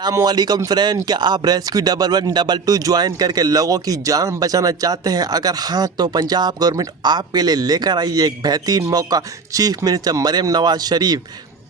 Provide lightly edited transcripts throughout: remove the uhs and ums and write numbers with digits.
अस्सलामुअलैकुम फ्रेंड, क्या आप रेस्क्यू 1112 ज्वाइन करके लोगों की जान बचाना चाहते हैं? अगर हाँ तो पंजाब गवर्नमेंट आपके लिए लेकर आई है एक बेहतरीन मौका। Chief minister Maryam Nawaz Sharif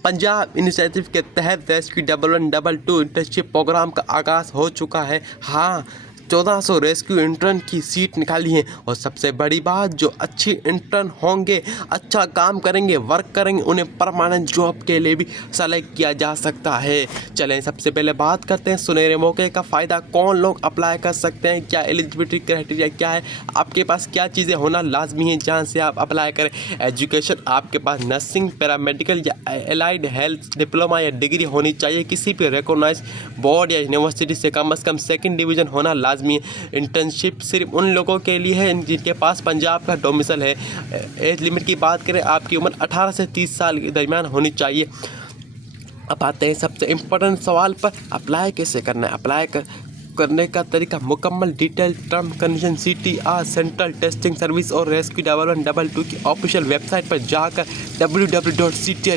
Punjab initiative के तहत रेस्क्यू 1122 इंटर्नशिप प्रोग्राम का आगाज़ हो चुका है। हाँ, 1400 रेस्क्यू इंटर्न की सीट निकाली है और सबसे बड़ी बात, जो अच्छी इंटर्न होंगे, अच्छा काम करेंगे, वर्क करेंगे, उन्हें परमानेंट जॉब के लिए भी सेलेक्ट किया जा सकता है। चलें सबसे पहले बात करते हैं सुनहरे मौके का फ़ायदा कौन लोग अप्लाई कर सकते हैं, क्या एलिजिबिलिटी क्राइटेरिया क्या है, आपके पास क्या चीज़ें होना लाजमी है जहाँ से आप अप्लाई करें। एजुकेशन, आपके पास नर्सिंग, पैरामेडिकल या एलाइड हेल्थ डिप्लोमा या डिग्री होनी चाहिए। किसी भी रिकॉग्नाइज बोर्ड या यूनिवर्सिटी से कम सेकंड डिवीज़न होना लाजमी है। इंटर्नशिप सिर्फ उन लोगों के लिए है जिनके पास पंजाब का डोमिसाइल है। एज लिमिट की बात करें, आपकी उम्र 18 से 30 साल के दरमियान होनी चाहिए। अब आते हैं सबसे इम्पोर्टेंट सवाल पर, अप्लाई कैसे करना है। करने का तरीका, मुकम्मल detail term condition CTR central testing service और रेस्क्यू 1122 की ऑफिशियल वेबसाइट पर जाकर www.ctpk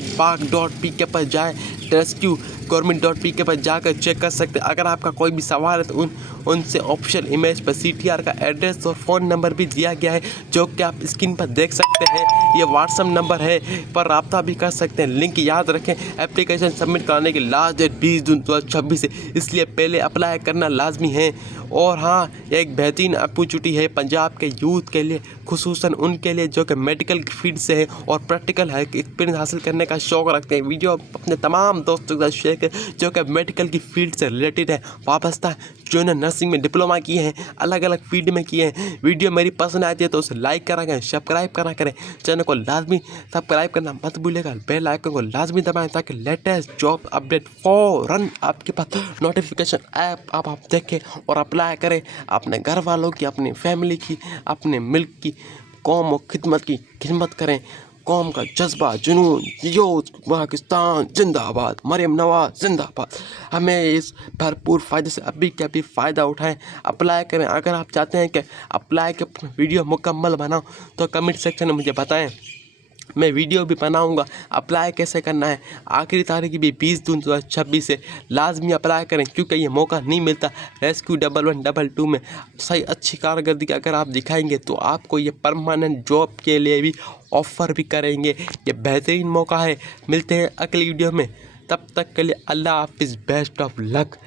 पर जाएँ, रेस्क्यू government.pk पर जाकर चेक कर सकते हैं। अगर आपका कोई भी सवाल है तो उनसे ऑफिशियल इमेज पर CTR का एड्रेस और फ़ोन नंबर भी दिया गया है, जो कि आप स्क्रीन पर देख सकते हैं। ये व्हाट्सएप नंबर है, पर रब्ता भी कर सकते हैं। लिंक याद रखें, एप्लीकेशन सबमिट कराने की लास्ट डेट 20 जून 2026 है, इसलिए पहले अप्लाई करना लाजमी है। और हाँ, यह एक बेहतरीन अपॉर्चुनिटी है पंजाब के यूथ के लिए, खुसूसन उनके लिए जो कि मेडिकल फील्ड से है और प्रैक्टिकल एक्सपीरियंस हासिल करने का शौक़ रखते हैं। वीडियो अपने तमाम दोस्तों के साथ शेयर करें जो कि मेडिकल की फील्ड से रिलेटेड है, वाबस्ता है, जो ने नर्सिंग में डिप्लोमा किए हैं, अलग अलग फील्ड में किए हैं। वीडियो मेरी पसंद आती है तो उसे लाइक करा करें, सब्सक्राइब करा करें, चैनल को लाजमी सब्सक्राइब करना मत भूलिएगा, बेल आइकन को लाजमी दबाएं ताकि लेटेस्ट जॉब अपडेट फ़ौरन आपके पास नोटिफिकेशन ऐप आप देखें और अप्लाई करें। अपने घर वालों की, अपनी फैमिली की, अपने मुल्क की, कौम और खिदमत करें। कौम का जज्बा, जुनून, यूथ, पाकिस्तान जिंदाबाद, मरियम नवाज जिंदाबाद। हमें इस भरपूर फ़ायदे से अभी के अभी फ़ायदा उठाएं, अप्लाई करें। अगर आप चाहते हैं कि अप्लाई के वीडियो मुकम्मल बनाऊं तो कमेंट सेक्शन में मुझे बताएं, मैं वीडियो भी बनाऊंगा। अप्लाई कैसे करना है, आखिरी तारीख भी 20 जून 2026 से, लाजमी अप्लाई करें क्योंकि ये मौका नहीं मिलता। रेस्क्यू 1122 में सही अच्छी कारकर्दगी अगर आप दिखाएंगे तो आपको ये परमानेंट जॉब के लिए भी ऑफ़र भी करेंगे। ये बेहतरीन मौका है। मिलते हैं अगली वीडियो में, तब तक के लिए अल्लाह हाफिज़, बेस्ट ऑफ लक।